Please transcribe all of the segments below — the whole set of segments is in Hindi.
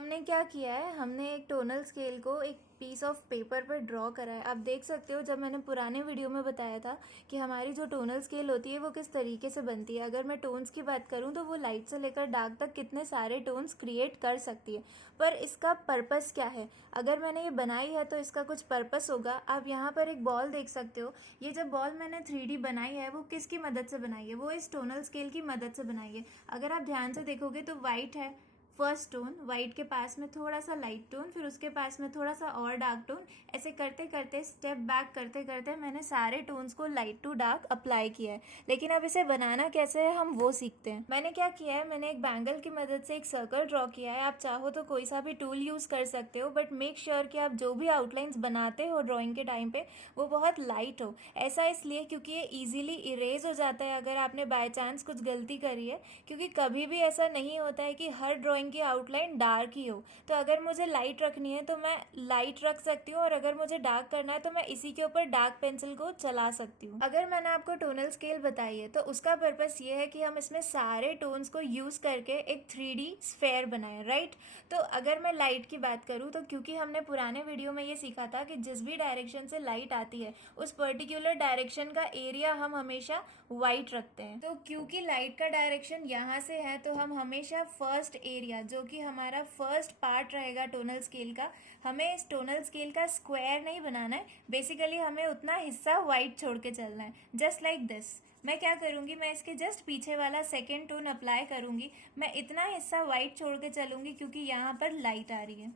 हमने क्या किया है, हमने एक टोनल स्केल को एक पीस ऑफ पेपर पर ड्रॉ करा है। आप देख सकते हो, जब मैंने पुराने वीडियो में बताया था कि हमारी जो टोनल स्केल होती है वो किस तरीके से बनती है। अगर मैं टोन्स की बात करूं तो वो लाइट से लेकर डार्क तक कितने सारे टोन्स क्रिएट कर सकती है। पर इसका पर्पस क्या है? अगर मैंने ये बनाई है तो इसका कुछ पर्पस होगा। आप यहाँ पर एक बॉल देख सकते हो। ये जब बॉल मैंने 3D बनाई है वो किसकी मदद से बनाई है? वो इस टोनल स्केल की मदद से बनाई है। अगर आप ध्यान से देखोगे तो वाइट है फर्स्ट टोन, वाइट के पास में थोड़ा सा लाइट टोन, फिर उसके पास में थोड़ा सा और डार्क टोन। ऐसे करते करते स्टेप बैक करते करते मैंने सारे टोन्स को लाइट टू डार्क अप्लाई किया है। लेकिन अब इसे बनाना कैसे है हम वो सीखते हैं। मैंने क्या किया है, मैंने एक बैंगल की मदद से एक सर्कल ड्रॉ किया है। आप चाहो तो कोई सा भी टूल यूज़ कर सकते हो, बट मेक श्योर कि आप जो भी आउटलाइंस बनाते हो ड्राइंग के टाइम पे वो बहुत लाइट हो। ऐसा इसलिए क्योंकि ये ईजिली इरेज हो जाता है अगर आपने बाय चांस कुछ गलती करी है। क्योंकि कभी भी ऐसा नहीं होता है कि हर ड्राइंग की आउटलाइन डार्क ही हो। तो अगर मुझे लाइट रखनी है तो मैं लाइट रख सकती हूँ, और अगर मुझे डार्क करना है तो मैं इसी के ऊपर डार्क पेंसिल को चला सकती हूँ। अगर मैंने आपको टोनल स्केल बताई है तो उसका पर्पस ये है कि हम इसमें सारे टोन्स को यूज करके एक 3D स्फेयर बनाए, राइट। तो अगर मैं लाइट की बात करूँ तो क्योंकि हमने पुराने वीडियो में ये सीखा था कि जिस भी डायरेक्शन से लाइट आती है उस पर्टिकुलर डायरेक्शन का एरिया हम हमेशा वाइट रखते हैं। तो क्योंकि लाइट का डायरेक्शन यहाँ से है तो हम हमेशा फर्स्ट एरिया, जो कि हमारा फर्स्ट पार्ट रहेगा टोनल स्केल का, हमें इस टोनल स्केल का स्क्वायर नहीं बनाना है। बेसिकली हमें उतना हिस्सा वाइट छोड़ के चलना है, जस्ट लाइक दिस। मैं क्या करूँगी, मैं इसके जस्ट पीछे वाला सेकेंड टोन अप्लाई करूँगी। मैं इतना हिस्सा वाइट छोड़ के चलूँगी क्योंकि यहाँ पर लाइट आ रही है।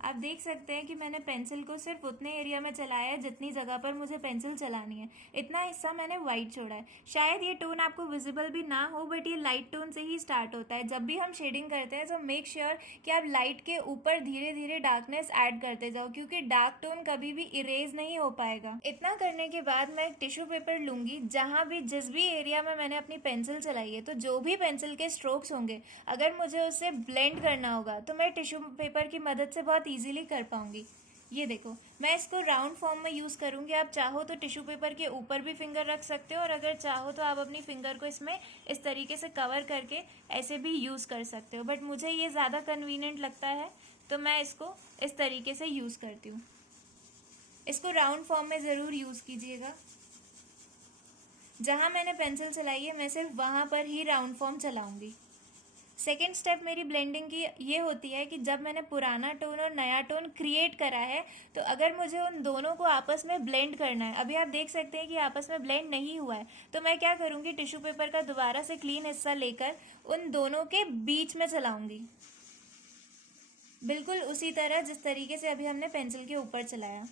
आप देख सकते हैं कि मैंने पेंसिल को सिर्फ उतने एरिया में चलाया है जितनी जगह पर मुझे पेंसिल चलानी है। इतना हिस्सा मैंने वाइट छोड़ा है। शायद ये टोन आपको विजिबल भी ना हो, बट ये लाइट टोन से ही स्टार्ट होता है। जब भी हम शेडिंग करते हैं तो मेक श्योर कि आप लाइट के ऊपर धीरे धीरे डार्कनेस ऐड करते जाओ, क्योंकि डार्क टोन कभी भी इरेज नहीं हो पाएगा। इतना करने के बाद मैं एक टिश्यू पेपर लूंगी, जहां भी जिस भी एरिया में मैंने अपनी पेंसिल चलाई है, तो जो भी पेंसिल के स्ट्रोक्स होंगे अगर मुझे उसे ब्लेंड करना होगा तो मैं टिश्यू पेपर की मदद से बहुत इजीली कर पाऊंगी। ये देखो, मैं इसको राउंड फॉर्म में यूज़ करूंगी। आप चाहो तो टिश्यू पेपर के ऊपर भी फिंगर रख सकते हो, और अगर चाहो तो आप अपनी फिंगर को इसमें इस तरीके से कवर करके ऐसे भी यूज़ कर सकते हो, बट मुझे ये ज़्यादा कन्वीनियंट लगता है तो मैं इसको इस तरीके से यूज़ करती हूँ। इसको राउंड फॉर्म में ज़रूर यूज़ कीजिएगा। जहाँ मैंने पेंसिल चलाई है मैं सिर्फ वहाँ पर ही राउंड फॉर्म चलाऊंगी। सेकेंड स्टेप मेरी ब्लेंडिंग की ये होती है कि जब मैंने पुराना टोन और नया टोन क्रिएट करा है, तो अगर मुझे उन दोनों को आपस में ब्लेंड करना है, अभी आप देख सकते हैं कि आपस में ब्लेंड नहीं हुआ है, तो मैं क्या करूँगी, टिश्यू पेपर का दोबारा से क्लीन हिस्सा लेकर उन दोनों के बीच में चलाऊंगी, बिल्कुल उसी तरह जिस तरीके से अभी हमने पेंसिल के ऊपर चलाया।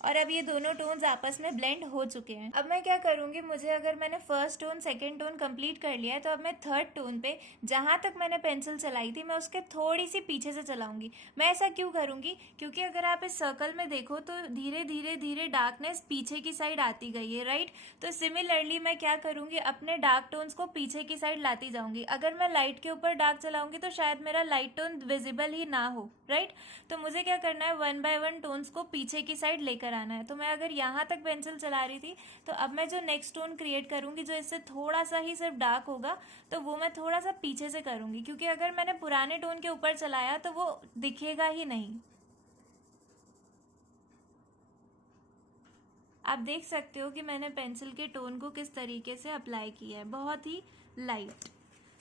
और अब ये दोनों टोन्स आपस में ब्लेंड हो चुके हैं। अब मैं क्या करूँगी, मुझे अगर मैंने first tone second tone complete कर लिया है तो अब मैं थर्ड टोन पे जहाँ तक मैंने पेंसिल चलाई थी मैं उसके थोड़ी सी पीछे से चलाऊंगी। मैं ऐसा क्यों करूँगी, क्योंकि अगर आप इस सर्कल में देखो तो धीरे धीरे धीरे डार्कनेस पीछे की साइड आती गई है, राइट। तो सिमिलरली मैं क्या करूँगी, अपने डार्क टोन्स को पीछे की साइड लाती जाऊँगी। अगर मैं लाइट के ऊपर डार्क चलाऊँगी तो शायद मेरा लाइट टोन विजिबल ही ना हो, राइट। तो मुझे क्या करना है, वन बाय वन टोन्स को पीछे की साइड लेकर आना है। तो मैं अगर यहाँ तक पेंसिल चला रही थी, तो अब मैं जो नेक्स्ट टोन क्रिएट करूँगी जो इससे थोड़ा सा ही सिर्फ डार्क होगा, तो वो मैं थोड़ा सा पीछे से करूँगी, क्योंकि अगर मैंने पुराने टोन के ऊपर चलाया तो वो दिखेगा ही नहीं। आप देख सकते हो कि मैंने पेंसिल के टोन को किस तरीके से अप्लाई किया है, बहुत ही लाइट।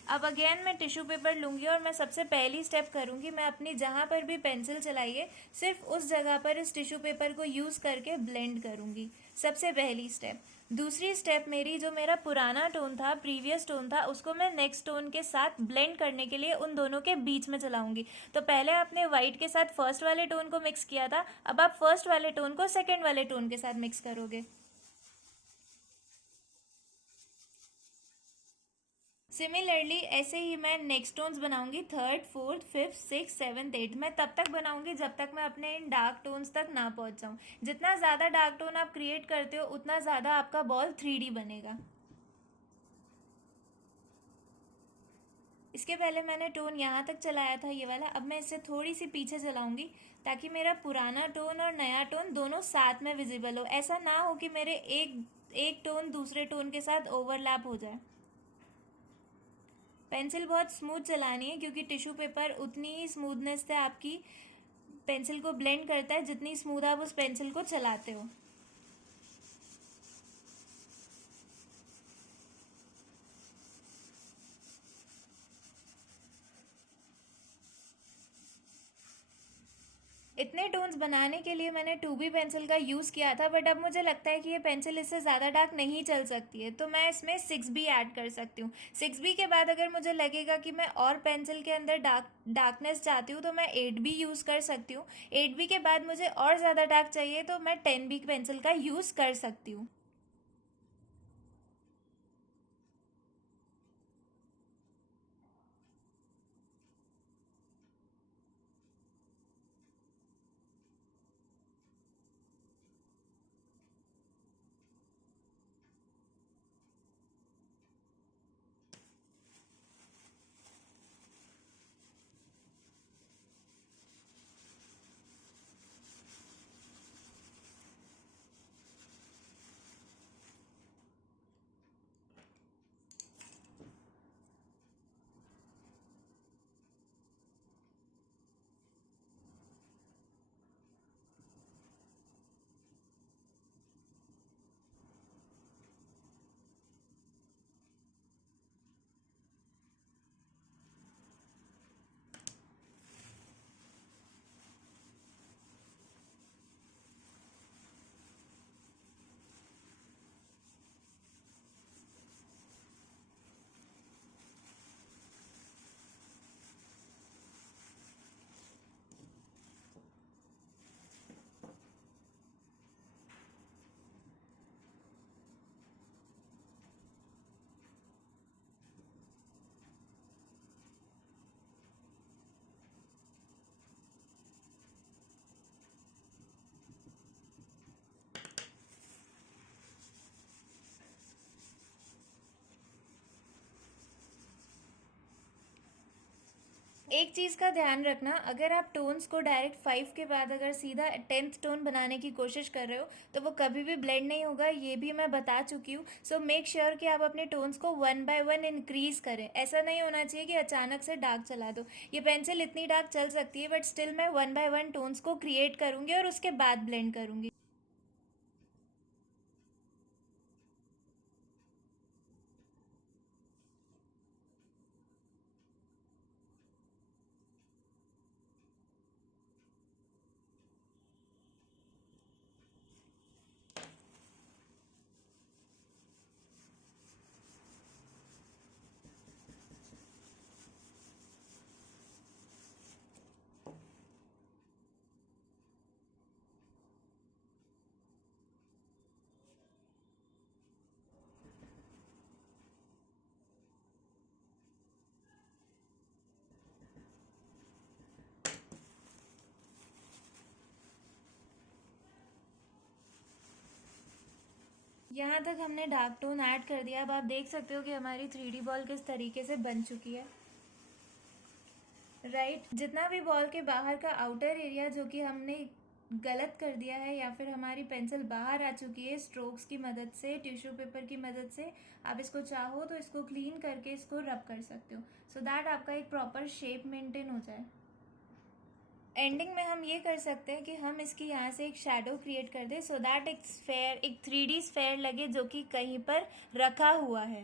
अब अगेन मैं टिश्यू पेपर लूँगी और मैं सबसे पहली स्टेप करूँगी, मैं अपनी जहाँ पर भी पेंसिल चलाई है सिर्फ उस जगह पर इस टिश्यू पेपर को यूज़ करके ब्लेंड करूँगी, सबसे पहली स्टेप। दूसरी स्टेप मेरी, जो मेरा पुराना टोन था, प्रीवियस टोन था, उसको मैं नेक्स्ट टोन के साथ ब्लेंड करने के लिए उन दोनों के बीच में चलाऊंगी। तो पहले आपने वाइट के साथ फर्स्ट वाले टोन को मिक्स किया था, अब आप फर्स्ट वाले टोन को सेकेंड वाले टोन के साथ मिक्स करोगे। सिमिलरली ऐसे ही मैं नेक्स्ट टोन्स बनाऊंगी, third fourth fifth six seventh eight. मैं तब तक बनाऊंगी जब तक मैं अपने इन डार्क टोन्स तक ना पहुंच जाऊं। जितना ज़्यादा डार्क टोन आप क्रिएट करते हो उतना ज़्यादा आपका बॉल 3D बनेगा। इसके पहले मैंने टोन यहाँ तक चलाया था ये वाला, अब मैं इससे थोड़ी सी पीछे चलाऊंगी ताकि मेरा पुराना टोन और नया टोन दोनों साथ में विजिबल हो। ऐसा ना हो कि मेरे एक टोन दूसरे टोन के साथ ओवरलैप हो जाए। पेंसिल बहुत स्मूथ चलानी है क्योंकि टिश्यू पेपर उतनी ही स्मूथनेस से आपकी पेंसिल को ब्लेंड करता है जितनी स्मूथ आप उस पेंसिल को चलाते हो। इतने टोन्स बनाने के लिए मैंने 2B पेंसिल का यूज़ किया था, बट अब मुझे लगता है कि ये पेंसिल इससे ज़्यादा डार्क नहीं चल सकती है, तो मैं इसमें 6B ऐड कर सकती हूँ। 6B के बाद अगर मुझे लगेगा कि मैं और पेंसिल के अंदर डार्कनेस चाहती हूँ तो मैं 8B यूज़ कर सकती हूँ। 8B के बाद मुझे और ज़्यादा डार्क चाहिए तो मैं 10B पेंसिल का यूज़ कर सकती हूँ। एक चीज़ का ध्यान रखना, अगर आप टोन्स को डायरेक्ट 5 के बाद अगर सीधा 10th टोन बनाने की कोशिश कर रहे हो तो वो कभी भी ब्लेंड नहीं होगा, ये भी मैं बता चुकी हूँ। सो मेक श्योर कि आप अपने टोन्स को 1 बाय 1 इंक्रीज करें। ऐसा नहीं होना चाहिए कि अचानक से डार्क चला दो। ये पेंसिल इतनी डार्क चल सकती है बट स्टिल मैं 1 बाय 1 टोन्स को क्रिएट करूँगी और उसके बाद ब्लेंड करूँगी। यहाँ तक हमने डार्क टोन ऐड कर दिया। अब आप देख सकते हो कि हमारी 3D बॉल किस तरीके से बन चुकी है। राइट, जितना भी बॉल के बाहर का आउटर एरिया जो कि हमने गलत कर दिया है या फिर हमारी पेंसिल बाहर आ चुकी है स्ट्रोक्स की मदद से, टिश्यू पेपर की मदद से, आप इसको चाहो तो इसको क्लीन करके इसको रब कर सकते हो सो दैट आपका एक प्रॉपर शेप मेंटेन हो जाए। एंडिंग में हम ये कर सकते हैं कि हम इसकी यहाँ से एक शेडो क्रिएट कर दें सो दैट एक स्फेयर, एक 3D स्फेयर लगे जो कि कहीं पर रखा हुआ है।